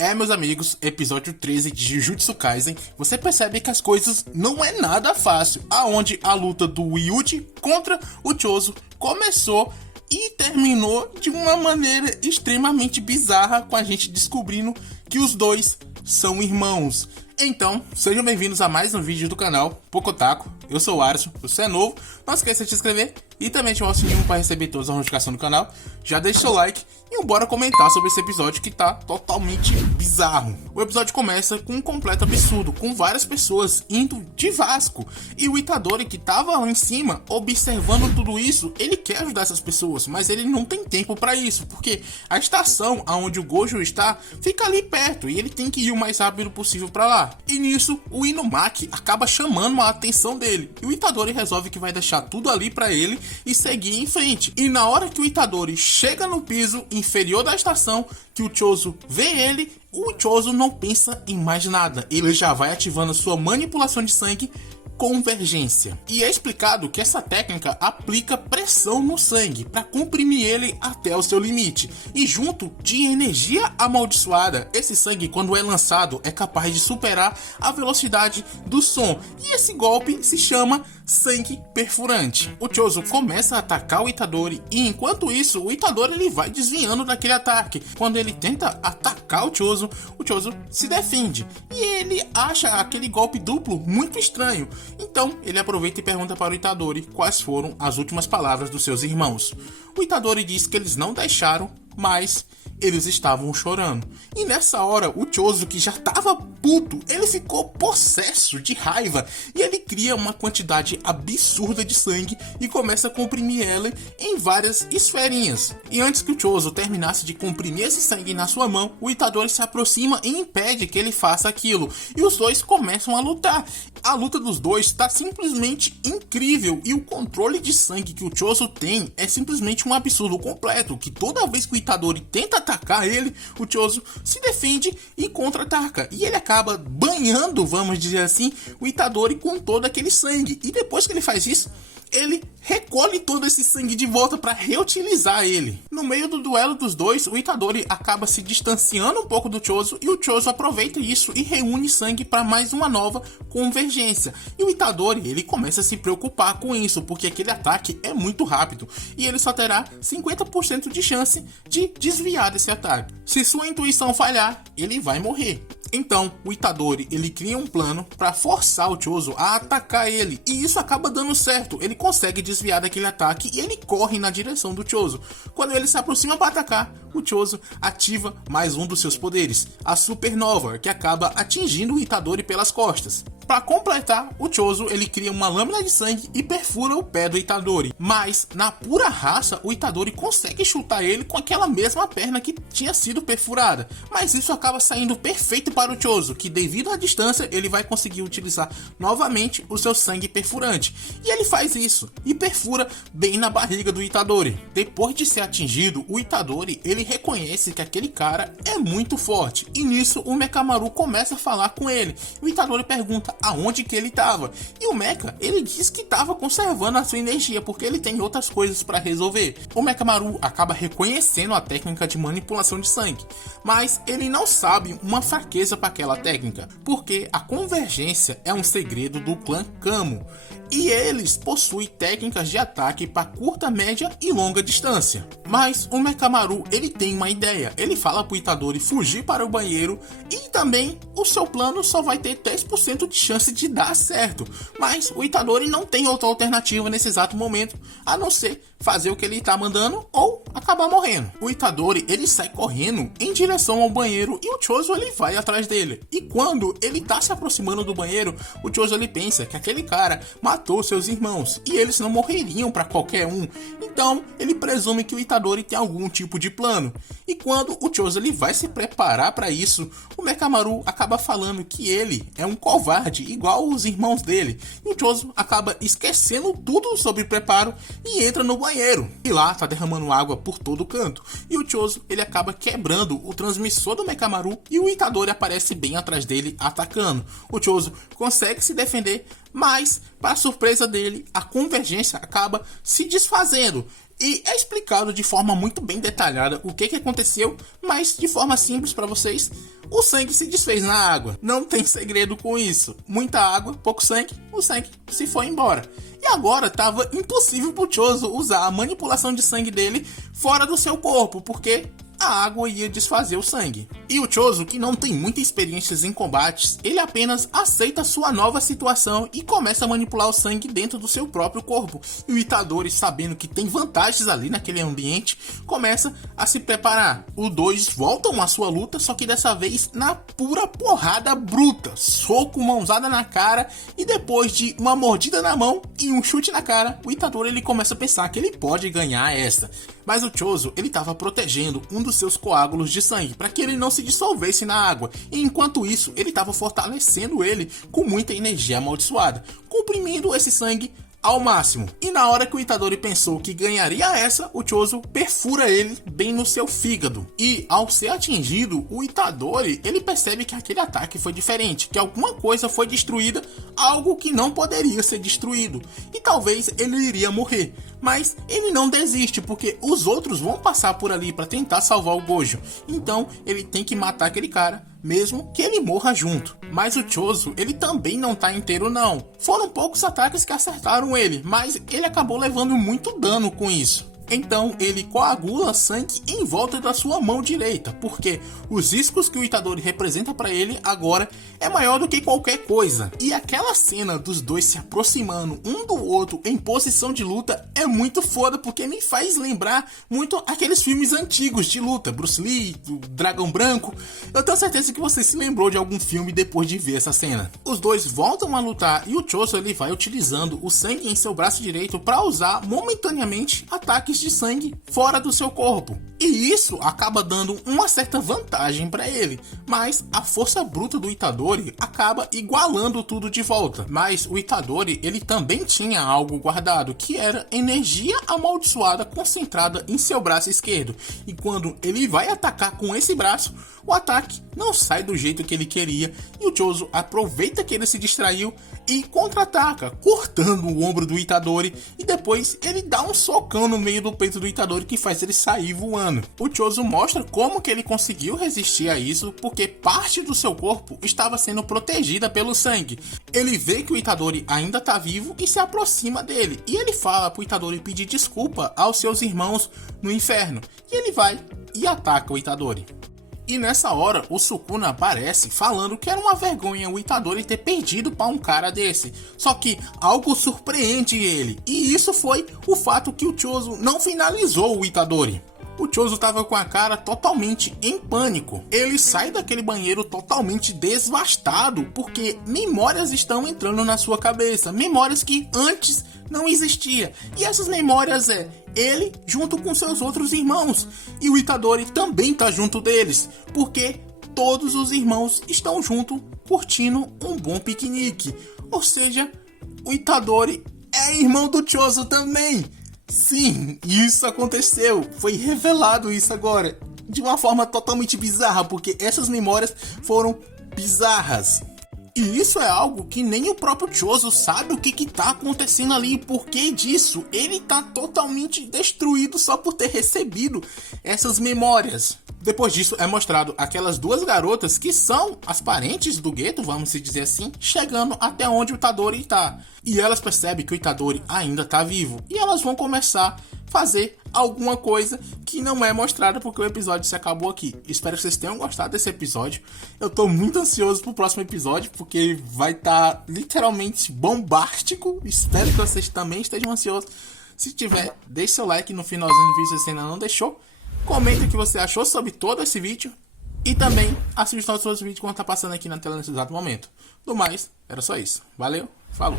Meus amigos, episódio 13 de Jujutsu Kaisen, você percebe que as coisas não é nada fácil, aonde a luta do Yuji contra o Choso começou e terminou de uma maneira extremamente bizarra, com a gente descobrindo que os dois são irmãos. Então, sejam bem-vindos a mais um vídeo do canal Pocotaku. Eu sou o Arson, você é novo, não esqueça de se inscrever e também ativar o sininho para receber todas as notificações do canal. Já deixa seu like e bora comentar sobre esse episódio que tá totalmente bizarro. O episódio começa com um completo absurdo, com várias pessoas indo de Vasco. E o Itadori, que tava lá em cima, observando tudo isso, ele quer ajudar essas pessoas, mas ele não tem tempo para isso, porque a estação onde o Gojo está fica ali perto e ele tem que ir o mais rápido possível para lá. E nisso, o Inumaki acaba chamando a atenção dele. E o Itadori resolve que vai deixar tudo ali para ele e seguir em frente. E na hora que o Itadori chega no piso inferior da estação, que o Choso vê ele, o Choso não pensa em mais nada. Ele já vai ativando sua manipulação de sangue, convergência. E é explicado que essa técnica aplica pressão no sangue para comprimir ele até o seu limite. E junto de energia amaldiçoada, esse sangue, quando é lançado, é capaz de superar a velocidade do som. E esse golpe se chama sangue perfurante. O Choso começa a atacar o Itadori e enquanto isso, o Itadori ele vai desviando daquele ataque. Quando ele tenta atacar o Choso se defende. E ele acha aquele golpe duplo muito estranho. Então, ele aproveita e pergunta para o Itadori quais foram as últimas palavras dos seus irmãos. O Itadori diz que eles não deixaram, mas eles estavam chorando. E nessa hora, o Choso, que já estava puto, ele ficou possesso de raiva. E ele cria uma quantidade absurda de sangue e começa a comprimir ela em várias esferinhas. E antes que o Choso terminasse de comprimir esse sangue na sua mão, o Itadori se aproxima e impede que ele faça aquilo. E os dois começam a lutar. A luta dos dois está simplesmente incrível. E o controle de sangue que o Choso tem é simplesmente um absurdo completo. Que toda vez que o Itadori tenta atacar ele, o Choso se defende e contra-ataca. E ele acaba banhando, vamos dizer assim, o Itadori com todo aquele sangue. E depois que ele faz isso, ele recolhe todo esse sangue de volta para reutilizar ele. No meio do duelo dos dois, o Itadori acaba se distanciando um pouco do Choso e o Choso aproveita isso e reúne sangue para mais uma nova convergência. E o Itadori, ele começa a se preocupar com isso, porque aquele ataque é muito rápido e ele só terá 50% de chance de desviar desse ataque. Se sua intuição falhar, ele vai morrer. Então, o Itadori, ele cria um plano para forçar o Choso a atacar ele, e isso acaba dando certo. Ele consegue desviar daquele ataque e ele corre na direção do Choso. Quando ele se aproxima para atacar, o Choso ativa mais um dos seus poderes, a Supernova, que acaba atingindo o Itadori pelas costas. Para completar, o Choso ele cria uma lâmina de sangue e perfura o pé do Itadori. Mas, na pura raça, o Itadori consegue chutar ele com aquela mesma perna que tinha sido perfurada. Mas isso acaba saindo perfeito para o Choso, que devido à distância, ele vai conseguir utilizar novamente o seu sangue perfurante. E ele faz isso, e perfura bem na barriga do Itadori. Depois de ser atingido, o Itadori ele reconhece que aquele cara é muito forte. E nisso, o Mekamaru começa a falar com ele. O Itadori pergunta aonde que ele estava. E o Mecha, ele diz que estava conservando a sua energia, porque ele tem outras coisas para resolver. O Mekamaru acaba reconhecendo a técnica de manipulação de sangue, mas ele não sabe uma fraqueza para aquela técnica, porque a convergência é um segredo do clã Kamo. E eles possuem técnicas de ataque para curta, média e longa distância. Mas o Mekamaru, ele tem uma ideia. Ele fala para o Itadori fugir para o banheiro e também o seu plano só vai ter 10% de chance de dar certo. Mas o Itadori não tem outra alternativa nesse exato momento, a não ser fazer o que ele está mandando ou acabar morrendo. O Itadori, ele sai correndo em direção ao banheiro e o Choso, ele vai atrás dele. E quando ele está se aproximando do banheiro, o Choso, ele pensa que aquele cara matou seus irmãos e eles não morreriam para qualquer um. Então, ele presume que o Itadori tem algum tipo de plano. E quando o Choso, ele vai se preparar para isso, o Mekamaru acaba falando que ele é um covarde, igual os irmãos dele. E o Choso acaba esquecendo tudo sobre preparo e entra no banheiro. E lá tá derramando água por todo canto. E o Choso, ele acaba quebrando o transmissor do Mekamaru e o Itadori aparece bem atrás dele atacando. O Choso consegue se defender, mas para surpresa dele, a convergência acaba se desfazendo. E é explicado de forma muito bem detalhada o que aconteceu, mas de forma simples para vocês. O sangue se desfez na água. Não tem segredo com isso. Muita água, pouco sangue, o sangue se foi embora. E agora estava impossível pro Chozo usar a manipulação de sangue dele fora do seu corpo, porque a água ia desfazer o sangue. E o Chozo, que não tem muita experiência em combates, ele apenas aceita sua nova situação e começa a manipular o sangue dentro do seu próprio corpo. E o Itadori, sabendo que tem vantagens ali naquele ambiente, começa a se preparar. Os dois voltam à sua luta, só que dessa vez na pura porrada bruta. Soco, mãozada na cara, e depois de uma mordida na mão e um chute na cara, o Itadori ele começa a pensar que ele pode ganhar essa. Mas o Chozo, ele estava protegendo um dos seus coágulos de sangue para que ele não se dissolvesse na água. E enquanto isso, ele estava fortalecendo ele com muita energia amaldiçoada, comprimindo esse sangue ao máximo. E na hora que o Itadori pensou que ganharia essa, o Chozo perfura ele bem no seu fígado. E ao ser atingido, o Itadori ele percebe que aquele ataque foi diferente, que alguma coisa foi destruída, algo que não poderia ser destruído. E talvez ele iria morrer. Mas ele não desiste, porque os outros vão passar por ali para tentar salvar o Gojo. Então ele tem que matar aquele cara, mesmo que ele morra junto. Mas o Chozo, ele também não tá inteiro não. Foram poucos ataques que acertaram ele, mas ele acabou levando muito dano com isso. Então ele coagula sangue em volta da sua mão direita, porque os riscos que o Itadori representa para ele agora é maior do que qualquer coisa. E aquela cena dos dois se aproximando um do outro em posição de luta é muito foda, porque me faz lembrar muito aqueles filmes antigos de luta, Bruce Lee, o Dragão Branco. Eu tenho certeza que você se lembrou de algum filme depois de ver essa cena. Os dois voltam a lutar e o Chozo ele vai utilizando o sangue em seu braço direito para usar momentaneamente ataques de sangue fora do seu corpo. E isso acaba dando uma certa vantagem para ele, mas a força bruta do Itadori acaba igualando tudo de volta. Mas o Itadori ele também tinha algo guardado, que era energia amaldiçoada concentrada em seu braço esquerdo. E quando ele vai atacar com esse braço, o ataque não sai do jeito que ele queria, e o Chozo aproveita que ele se distraiu e contra-ataca, cortando o ombro do Itadori, e depois ele dá um socão no meio do peito do Itadori que faz ele sair voando. O Chozo mostra como que ele conseguiu resistir a isso, porque parte do seu corpo estava sendo protegida pelo sangue. Ele vê que o Itadori ainda está vivo e se aproxima dele, e ele fala para o Itadori pedir desculpa aos seus irmãos no inferno, e ele vai e ataca o Itadori. E nessa hora, o Sukuna aparece falando que era uma vergonha o Itadori ter perdido para um cara desse. Só que algo surpreende ele, e isso foi o fato que o Chozo não finalizou o Itadori. O Chozo estava com a cara totalmente em pânico. Ele sai daquele banheiro totalmente devastado, porque memórias estão entrando na sua cabeça. Memórias que antes não existiam. E essas memórias é ele junto com seus outros irmãos. E o Itadori também está junto deles, porque todos os irmãos estão juntos curtindo um bom piquenique. Ou seja, o Itadori é irmão do Chozo também. Sim, isso aconteceu. Foi revelado isso agora, de uma forma totalmente bizarra, porque essas memórias foram bizarras. E isso é algo que nem o próprio Chozo sabe o que tá acontecendo ali. Por que disso? Ele tá totalmente destruído só por ter recebido essas memórias. Depois disso é mostrado aquelas duas garotas que são as parentes do Geto, vamos se dizer assim, chegando até onde o Itadori tá. E elas percebem que o Itadori ainda tá vivo. E elas vão começar a fazer alguma coisa que não é mostrada, porque o episódio se acabou aqui. Espero que vocês tenham gostado desse episódio. Eu tô muito ansioso pro próximo episódio, porque vai estar literalmente bombástico. Espero que vocês também estejam ansiosos. Se tiver, deixe seu like no finalzinho do vídeo se você ainda não deixou. Comente o que você achou sobre todo esse vídeo. E também assista aos outros vídeos quando tá passando aqui na tela nesse exato momento. Do mais, era só isso. Valeu, falou.